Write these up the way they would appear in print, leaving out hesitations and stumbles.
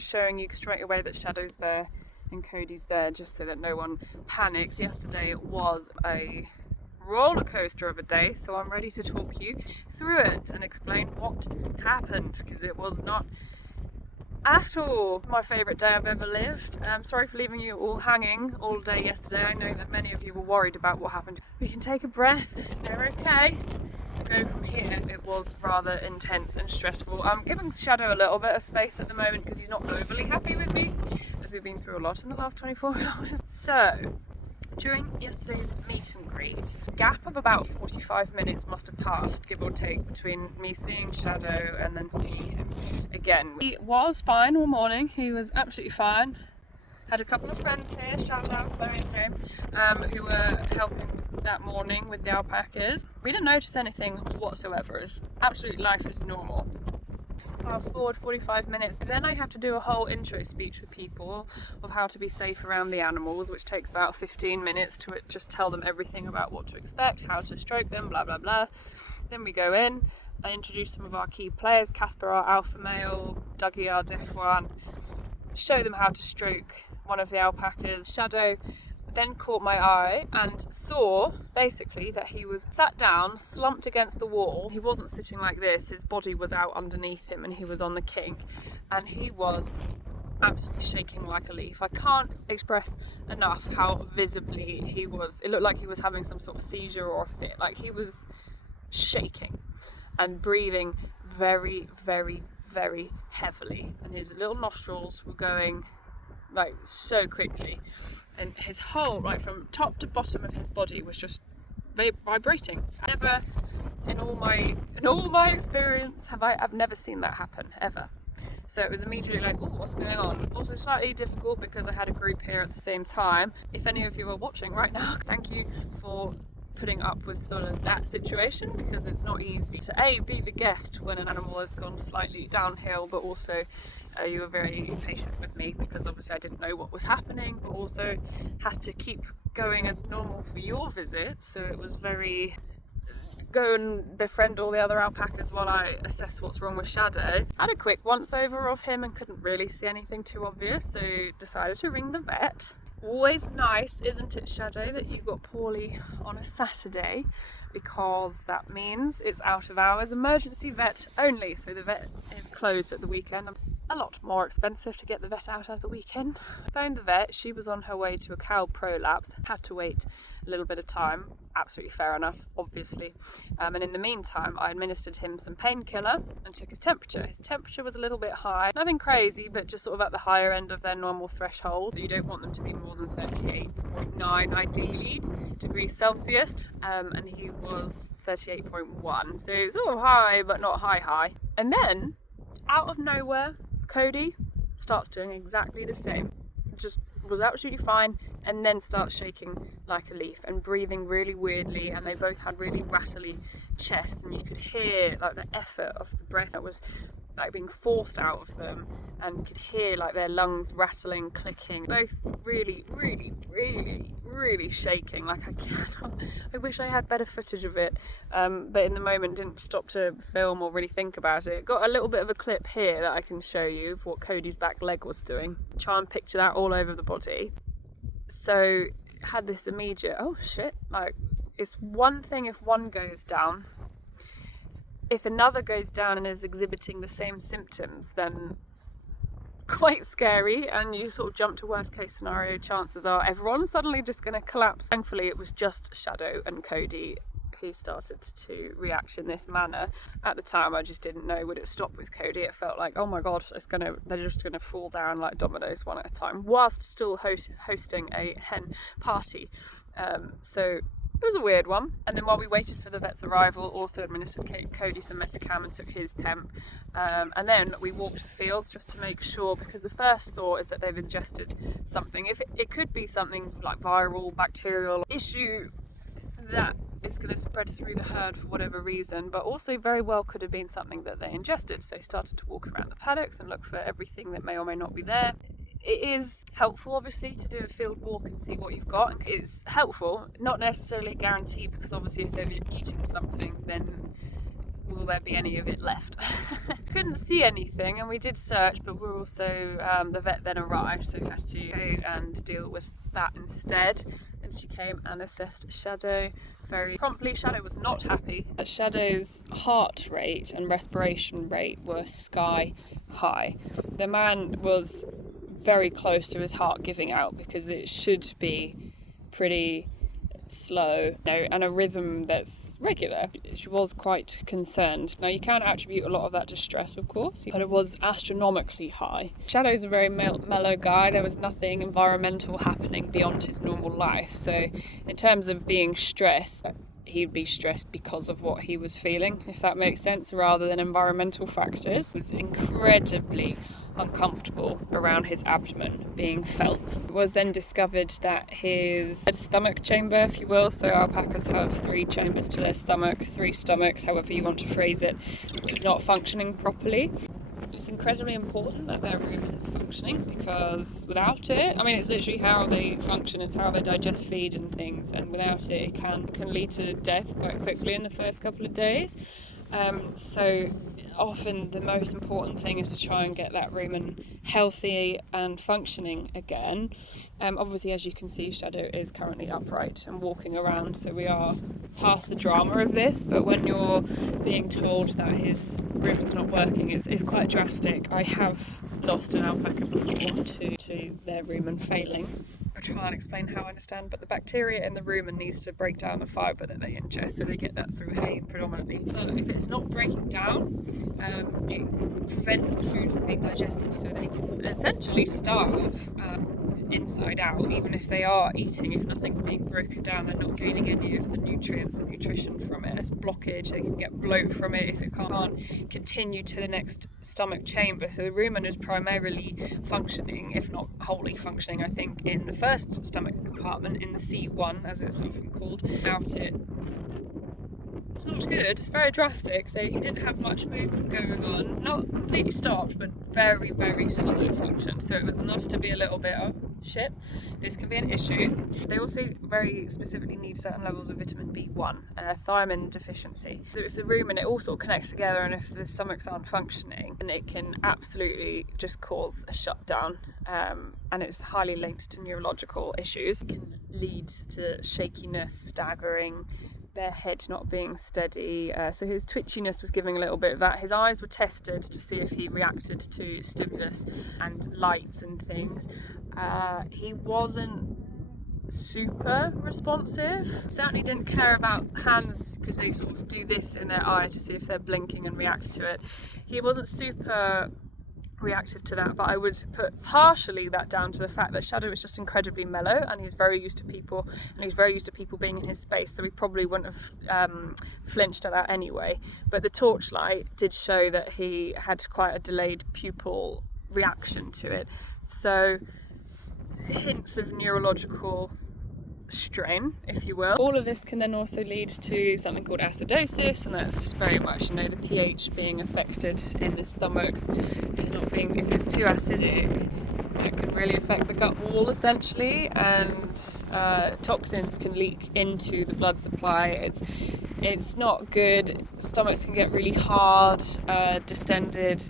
just showing you straight away that Shadow's there and Cody's there, just so that no one panics. Yesterday was a roller coaster of a day, so I'm ready to talk you through it and explain what happened, because it was not at all my favourite day I've ever lived. Sorry for leaving you all hanging all day yesterday. I know that many of you were worried about what happened. We can take a breath, they're okay. Go from here. It was rather intense and stressful. I'm giving Shadow a little bit of space at the moment because he's not overly happy with me, as we've been through a lot in the last 24 hours. So, during yesterday's meet and greet, a gap of about 45 minutes must have passed, give or take, between me seeing Shadow and then seeing him again. He was fine all morning. He was absolutely fine. Had a couple of friends here, shout out Chloe and James, who were helping that morning with the alpacas. We didn't notice anything whatsoever. It's absolutely life is normal. Fast forward 45 minutes, but then I have to do a whole intro speech with people of how to be safe around the animals, which takes about 15 minutes to just tell them everything about what to expect, how to stroke them, blah blah blah. Then we go in, I introduce some of our key players, Casper our alpha male, Dougie our deaf one, show them how to stroke one of the alpacas. Shadow then caught my eye and saw basically that he was sat down, slumped against the wall. He wasn't sitting like this, his body was out underneath him and he was on the kink, and he was absolutely shaking like a leaf. I can't express enough how visibly he was. It looked like he was having some sort of seizure or a fit. Like, he was shaking and breathing very, very, very heavily, and his little nostrils were going like so quickly, and his whole, like from top to bottom of his body was just vibrating. Never in all my experience I've never seen that happen ever. So it was immediately like, oh, what's going on? Also slightly difficult because I had a group here at the same time. If any of you are watching right now, thank you for putting up with sort of that situation, because it's not easy to be the guest when an animal has gone slightly downhill, but also you were very patient with me because obviously I didn't know what was happening, but also had to keep going as normal for your visit. So it was very go and befriend all the other alpacas while I assess what's wrong with Shadow. I had a quick once over of him and couldn't really see anything too obvious, so decided to ring the vet. Always nice, isn't it, Shadow, that you got poorly on a Saturday, because that means it's out of hours emergency vet only, so the vet is closed at the weekend. A lot more expensive to get the vet out at the weekend. I phoned the vet, she was on her way to a cow prolapse, had to wait a little bit of time, absolutely fair enough, obviously. And in the meantime, I administered him some painkiller and took his temperature. His temperature was a little bit high, nothing crazy, but just sort of at the higher end of their normal threshold. So you don't want them to be more than 38.9 ideally degrees Celsius, and he was 38.1, so it's sort of high but not high. And then out of nowhere, Cody starts doing exactly the same. Just was absolutely fine, and then starts shaking like a leaf and breathing really weirdly, and they both had really rattly chests, and you could hear like the effort of the breath that was like being forced out of them, and you could hear like their lungs rattling, clicking, both really, really, really, really shaking. Like, I wish I had better footage of it, but in the moment didn't stop to film or really think about it. Got a little bit of a clip here that I can show you of what Cody's back leg was doing. Try and picture that all over the body. So had this immediate, oh shit, like, it's one thing if one goes down. If another goes down and is exhibiting the same symptoms, then quite scary, and you sort of jump to worst case scenario. Chances are everyone's suddenly just going to collapse. Thankfully it was just Shadow and Cody who started to react in this manner. At the time I just didn't know, would it stop with Cody? It felt like, oh my god, they're just gonna fall down like dominoes one at a time, whilst still hosting a hen party. So it was a weird one. And then while we waited for the vet's arrival, also administered Cody some Metacam and took his temp. And then we walked the fields just to make sure, because the first thought is that they've ingested something. If it could be something like viral, bacterial issue that is going to spread through the herd for whatever reason, but also very well could have been something that they ingested. So started to walk around the paddocks and look for everything that may or may not be there. It is helpful, obviously, to do a field walk and see what you've got. It's helpful, not necessarily guaranteed, because obviously if they've been eating something, then will there be any of it left? couldn't see anything, and we did search, but we're also the vet then arrived, so we had to go and deal with that instead. And she came and assessed Shadow very promptly. Shadow was not happy. Shadow's heart rate and respiration rate were sky high. The man was very close to his heart giving out, because it should be pretty slow, and a rhythm that's regular. She was quite concerned. Now, you can attribute a lot of that to stress, of course, but it was astronomically high. Shadow's a very mellow guy. There was nothing environmental happening beyond his normal life, so in terms of being stressed, he'd be stressed because of what he was feeling, if that makes sense, rather than environmental factors. It was incredibly uncomfortable around his abdomen being felt. It was then discovered that his stomach chamber, if you will, so alpacas have 3 chambers to their stomach, 3 stomachs, however you want to phrase it, is not functioning properly. It's incredibly important that their rumen is functioning, because without it, I mean, it's literally how they function, it's how they digest feed and things, and without it, it can lead to death quite quickly in the first couple of days. So often the most important thing is to try and get that rumen healthy and functioning again. Obviously, as you can see, Shadow is currently upright and walking around, so we are past the drama of this, but when you're being told that his rumen's not working, it's quite drastic. I have lost an alpaca before to their rumen failing. I'll try and explain how I understand, but the bacteria in the rumen needs to break down the fibre that they ingest, so they get that through hay predominantly. But if it's not breaking down, it prevents the food from being digested, so they can essentially starve inside out. Even if they are eating, if nothing's being broken down, they're not gaining any of the nutrients, the nutrition from it. It's blockage, they can get bloat from it if it can't continue to the next stomach chamber. So the rumen is primarily functioning, if not wholly functioning, I think, in the first stomach compartment, in the C1 as it's often called. Without it, it's not good, it's very drastic, so he didn't have much movement going on. Not completely stopped, but very, very slow function. So it was enough to be a little bit, oh shit, this can be an issue. They also very specifically need certain levels of vitamin B1, thiamine deficiency. So if the rumen, it all sort of connects together, and if the stomachs aren't functioning, then it can absolutely just cause a shutdown, and it's highly linked to neurological issues. It can lead to shakiness, staggering, their head not being steady, so his twitchiness was giving a little bit of that. His eyes were tested to see if he reacted to stimulus and lights and things. He wasn't super responsive. Certainly didn't care about hands, because they sort of do this in their eye to see if they're blinking and react to it. He wasn't super reactive to that, but I would put partially that down to the fact that Shadow is just incredibly mellow, and he's very used to people, and he's very used to people being in his space, so he probably wouldn't have flinched at that anyway. But the torchlight did show that he had quite a delayed pupil reaction to it, so hints of neurological strain, if you will. All of this can then also lead to something called acidosis, and that's very much, the pH being affected in the stomachs. If it's too acidic, it can really affect the gut wall essentially, and toxins can leak into the blood supply. It's not good. Stomachs can get really hard, distended.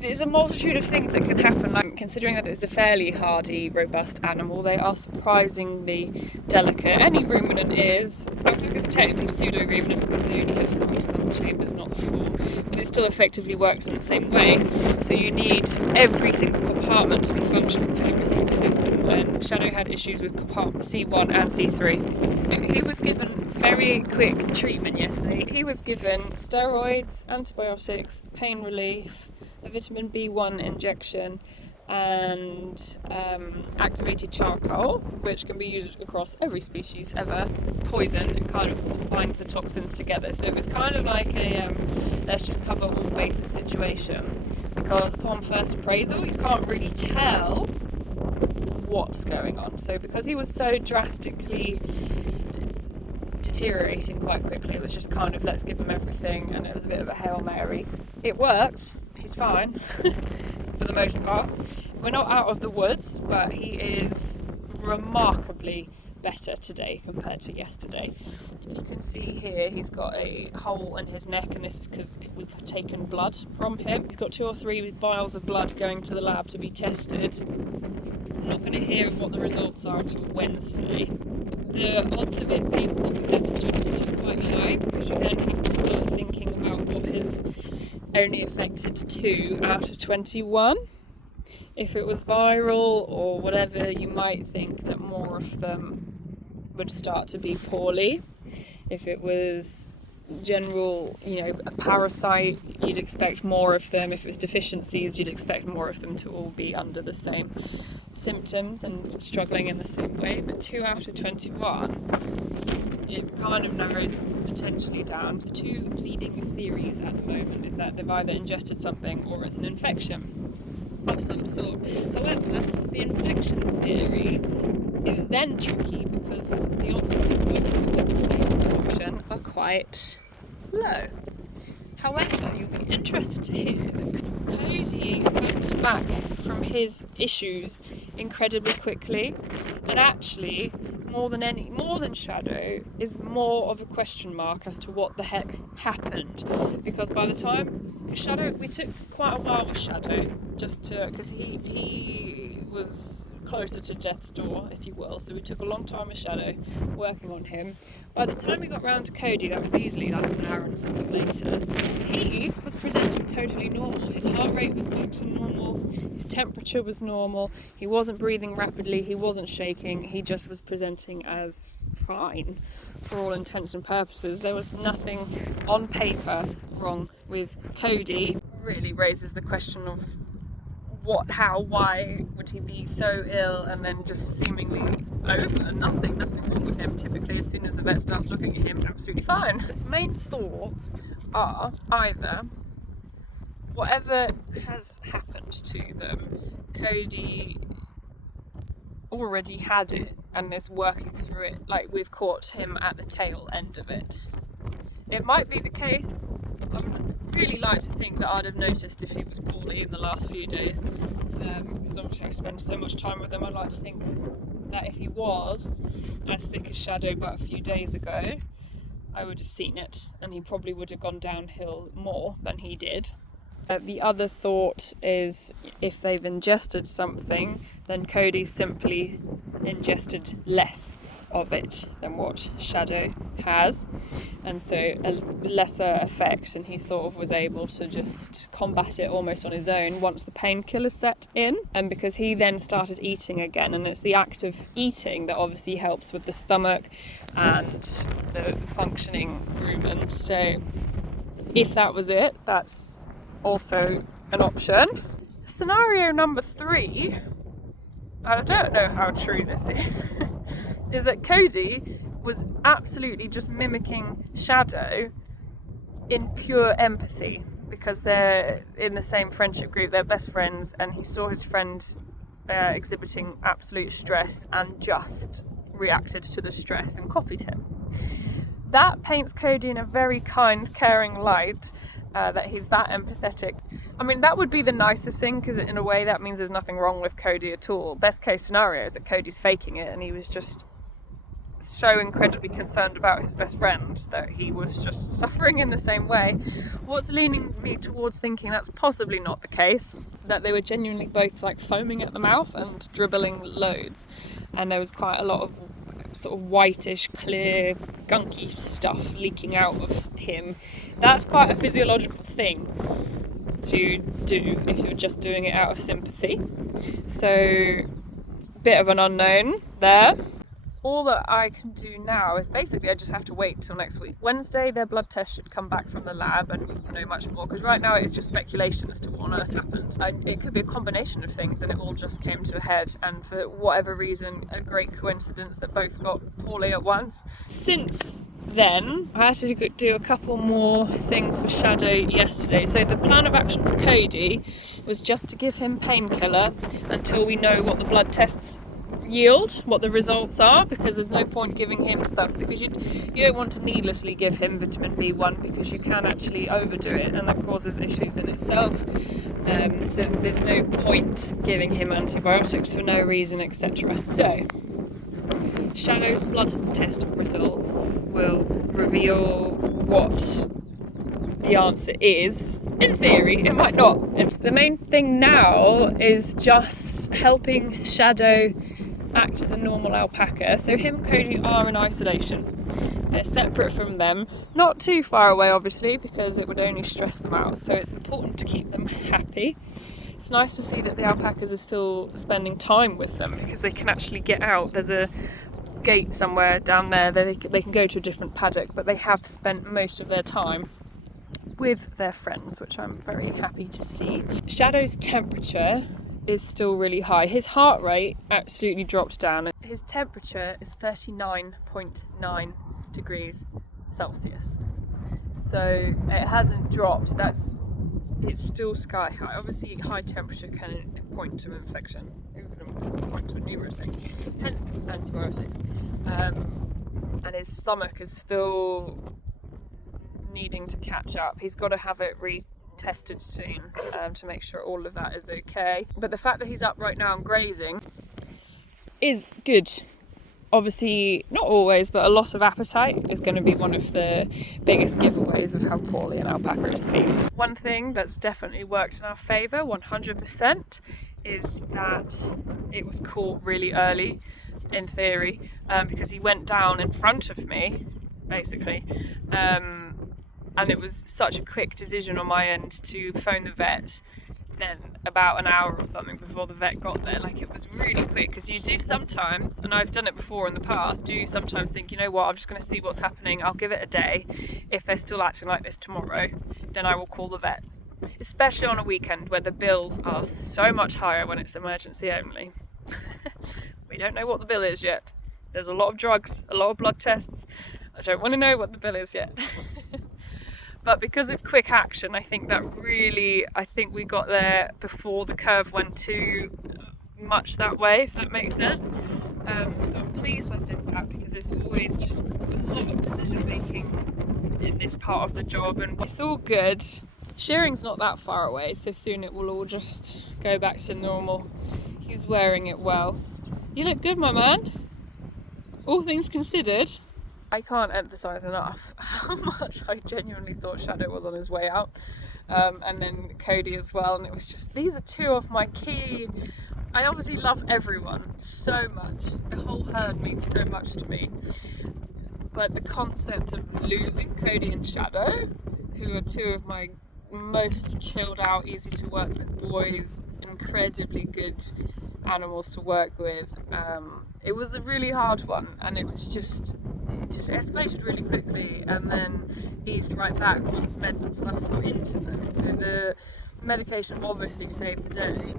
There's a multitude of things that can happen, like considering that it's a fairly hardy, robust animal, they are surprisingly delicate. Any ruminant is. Alpacas are technically pseudo-ruminants because they only have 3 stomach chambers, not 4, but it still effectively works in the same way. So you need every single compartment to be functioning for everything to happen. When Shadow had issues with compartment C1 and C3. He was given very quick treatment yesterday. He was given steroids, antibiotics, pain relief, a vitamin B1 injection, and activated charcoal, which can be used across every species ever. Poison, it kind of binds the toxins together, so it was kind of like a let's just cover all bases situation, because upon first appraisal you can't really tell what's going on. So because he was so drastically deteriorating quite quickly, it was just kind of, let's give him everything, and it was a bit of a Hail Mary. It worked, he's fine for the most part. We're not out of the woods, but he is remarkably better today compared to yesterday. If you can see here, he's got a hole in his neck, and this is because we've taken blood from him. He's got 2 or 3 vials of blood going to the lab to be tested. I'm not going to hear what the results are until Wednesday. The odds of it being something they've adjusted is quite high, because you then have to start thinking about what has only affected 2 out of 21. If it was viral or whatever, you might think that more of them would start to be poorly. If it was general, a parasite, you'd expect more of them. If it was deficiencies, you'd expect more of them to all be under the same symptoms and struggling in the same way. But 2 out of 21, it kind of narrows potentially down. The 2 leading theories at the moment is that they've either ingested something or it's an infection of some sort. However, the infection theory is then tricky because the odds of them both having the same infection are quite low. However, you'll be interested to hear that Cody bounced back from his issues incredibly quickly, and actually more than Shadow is more of a question mark as to what the heck happened, because by the time Shadow, we took quite a while with Shadow because he was closer to death's door, if you will, so we took a long time with Shadow working on him. By the time we got round to Cody, that was easily like an hour and something later, he was presenting totally normal. His heart rate was back to normal, his temperature was normal, he wasn't breathing rapidly, he wasn't shaking, he just was presenting as fine for all intents and purposes. There was nothing on paper wrong with Cody. Really raises the question of what, how, why would he be so ill and then just seemingly over? Nothing wrong with him. Typically, as soon as the vet starts looking at him, absolutely fine. The main thoughts are either whatever has happened to them, Cody already had it and is working through it, like we've caught him at the tail end of it. It might be the case. I would really like to think that I'd have noticed if he was poorly in the last few days, because obviously I spend so much time with him. I'd like to think that if he was as sick as Shadow but a few days ago, I would have seen it, and he probably would have gone downhill more than he did. The other thought is if they've ingested something, then Cody simply ingested less of it than what Shadow has, and so a lesser effect, and he sort of was able to just combat it almost on his own once the painkiller set in. And because he then started eating again, and it's the act of eating that obviously helps with the stomach and the functioning rumen. So if that was it, that's also an option. Scenario number 3, I don't know how true this is that Cody was absolutely just mimicking Shadow in pure empathy, because they're in the same friendship group, they're best friends, and he saw his friend exhibiting absolute stress and just reacted to the stress and copied him. That paints Cody in a very kind, caring light, that he's that empathetic. I mean, that would be the nicest thing, because in a way that means there's nothing wrong with Cody at all. Best case scenario is that Cody's faking it and he was just so incredibly concerned about his best friend that he was just suffering in the same way. What's leaning me towards thinking that's possibly not the case, that they were genuinely both like foaming at the mouth and dribbling loads, and there was quite a lot of sort of whitish, clear, gunky stuff leaking out of him. That's quite a physiological thing to do if you're just doing it out of sympathy. So, bit of an unknown there. All that I can do now is basically I just have to wait till next week. Wednesday, their blood test should come back from the lab and we'll know much more, because right now it's just speculation as to what on earth happened. And it could be a combination of things, and it all just came to a head, and for whatever reason, a great coincidence that both got poorly at once. Since then, I had to do a couple more things for Shadow yesterday. So the plan of action for Cody was just to give him painkiller until we know what the blood tests yield, what the results are, because there's no point giving him stuff, because you don't want to needlessly give him vitamin B1, because you can actually overdo it and that causes issues in itself. So there's no point giving him antibiotics for no reason, etc. So Shadow's blood test results will reveal what the answer is. In theory, it might not. The main thing now is just helping Shadow act as a normal alpaca. So him and Cody are in isolation. They're separate from them, not too far away obviously, because it would only stress them out, so it's important to keep them happy. It's nice to see that the alpacas are still spending time with them, because they can actually get out. There's a gate somewhere down there that they can go to a different paddock, but they have spent most of their time with their friends, which I'm very happy to see. Shadow's temperature is still really high. His heart rate absolutely dropped down. His temperature is 39.9 degrees Celsius. So it hasn't dropped. It's still sky high. Obviously high temperature can point to infection, even point to numerous things, hence the antibiotics. And his stomach is still needing to catch up. He's got to have it retested soon to make sure all of that is okay. But the fact that he's up right now and grazing is good. Obviously, not always, but a loss of appetite is going to be one of the biggest giveaways of how poorly an alpaca is feeling. One thing that's definitely worked in our favour, 100%, is that it was caught really early, in theory, because he went down in front of me, basically. And it was such a quick decision on my end to phone the vet then about an hour or something before the vet got there. Like, it was really quick, because you do sometimes, and I've done it before in the past, do you sometimes think, you know what, I'm just going to see what's happening, I'll give it a day. If they're still acting like this tomorrow, then I will call the vet. Especially on a weekend where the bills are so much higher when it's emergency only. We don't know what the bill is yet. There's a lot of drugs, a lot of blood tests. I don't want to know what the bill is yet. But because of quick action, I think we got there before the curve went too much that way, if that makes sense. So I'm pleased I did that, because it's always just a lot of decision making in this part of the job, and it's all good. Shearing's not that far away, so soon it will all just go back to normal. He's wearing it well. You look good, my man. All things considered. I can't emphasise enough how much I genuinely thought Shadow was on his way out, and then Cody as well, and it was just, these are two of my key. I obviously love everyone so much, the whole herd means so much to me, but the concept of losing Cody and Shadow, who are two of my most chilled out, easy to work with boys, incredibly good animals to work with, it was a really hard one, and it just escalated really quickly, and then eased right back once meds and stuff got into them. So the medication obviously saved the day.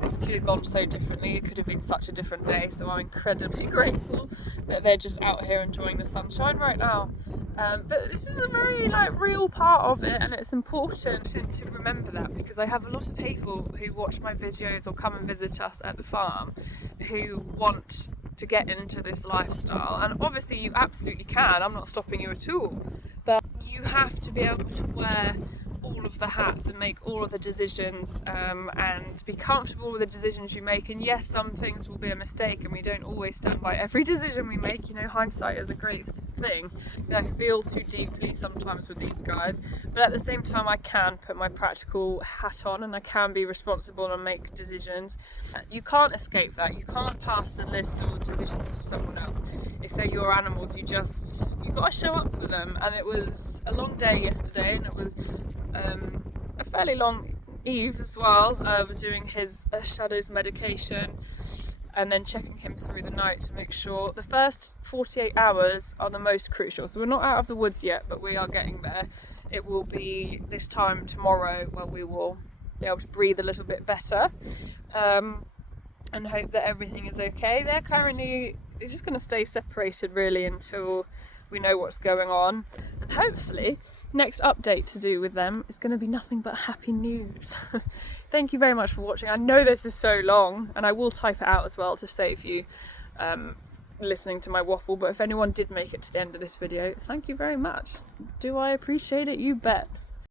This could have gone so differently. It could have been such a different day, so I'm incredibly grateful that they're just out here enjoying the sunshine right now. But this is a very real part of it, and it's important to remember that, because I have a lot of people who watch my videos or come and visit us at the farm who want to get into this lifestyle, and obviously you absolutely can, I'm not stopping you at all, but you have to be able to wear all of the hats and make all of the decisions, and be comfortable with the decisions you make. And yes, some things will be a mistake, and we don't always stand by every decision we make. You know, hindsight is a great thing. I feel too deeply sometimes with these guys, but at the same time I can put my practical hat on, and I can be responsible and make decisions. You can't escape that. You can't pass the list or the decisions to someone else. If they're your animals, you got to show up for them. And it was a long day yesterday, and it was a fairly long eve as well, doing his Shadow's medication, and then checking him through the night to make sure. The first 48 hours are the most crucial, so we're not out of the woods yet, but we are getting there. It will be this time tomorrow where we will be able to breathe a little bit better, and hope that everything is okay. They're just going to stay separated really until we know what's going on, and hopefully next update to do with them is going to be nothing but happy news. Thank you very much for watching. I know this is so long, and I will type it out as well to save you listening to my waffle, but if anyone did make it to the end of this video, thank you very much. Do I appreciate it? You bet.